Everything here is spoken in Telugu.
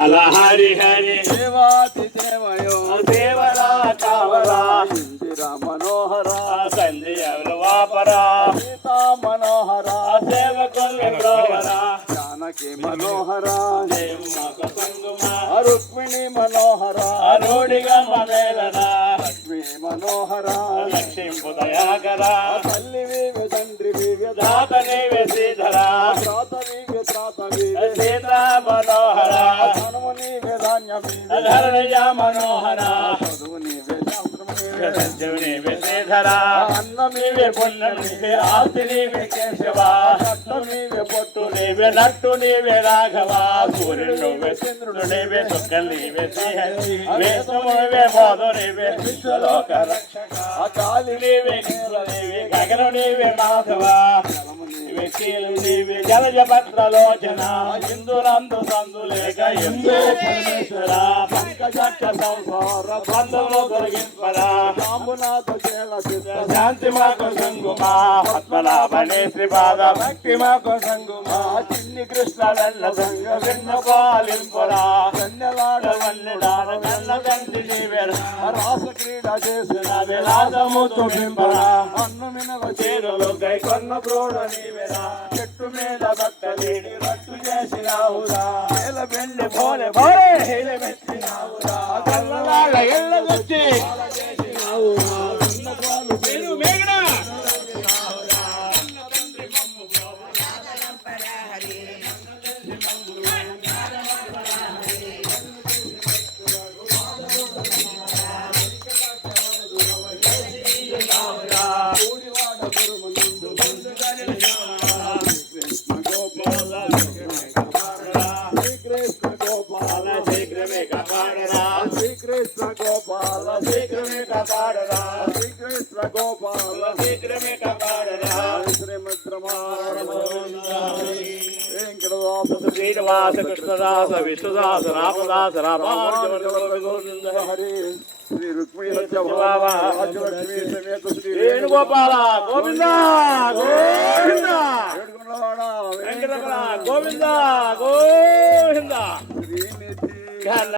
అల హరి హరి. దేవాతి దేవయో దేవరా కావరా ఇందిరా మనోహర. సంజయలు వాపరా. సీతా మనోహర. సేవకులు బ్రోవరా జానకి మనోహర. రుక్మిణి మనోహర. అరుడిగా మమేలనా లక్ష్మీ మనోహర. దయాకరా. తల్లి వీవి తండ్రి వీవి దాత నీవే శ్రీధరా త్రాత వీవి త్రాత వీవి సీతా మనోహరా నీవే ధాన్యం వీవి ధరణిజ మనోహరా నీవే ఆస్తి నీవే కేశవా. రత్నం నీవే పొట్టు నీవే నట్టు నీవే రాఘవా. సూర్యుడు నువ్వే చంద్రుడు నీవే చుక్కలు నీవే శ్రీహరి వేషము మోదు నీవే విశ్వలోక రక్షక. ఆ గాలి నీవే నీవే గగను నీవే మాధవా. నీవే కీలు ఇందునందు సందు లేక ఎందు పరమేశ్వర. పంకజక్ష సంసార బంధంలో తొలగింపరా రామునాథ శాంతి మాకు సంగుమా. పద్మనాభనే శ్రీపాద భక్తి మాకు సంగుమా. చిన్ని కృష్ణ వెన్న సంగ విన్న పాలింపురా. కన్యలాడ కన్న రాస క్రీడ చేసిన అన్ను మినవ చీరలు గై కొన్న బ్రోడ నీవెరా. చెట్టు మీద బట్ట నీడి రట్టు చేసినావురా నేల వెండి పోలే పోలే శీఘ్రమే కాపాడరా శ్రీకృష్ణ గోపాల శీఘ్రమే కాపాడరా శ్రీకృష్ణ గోపాల శీఘ్రమే కాపాడరా శ్రీనివాస కృష్ణదాస విష్ణుదాస రామదాస రామానుజ హరి శ్రీ రుక్మిణి సత్యభామ రాజలక్ష్మి సమేత శ్రీ వేణుగోపాల గోవింద గోవింద వెంకటరమణ గోవింద గోవింద God.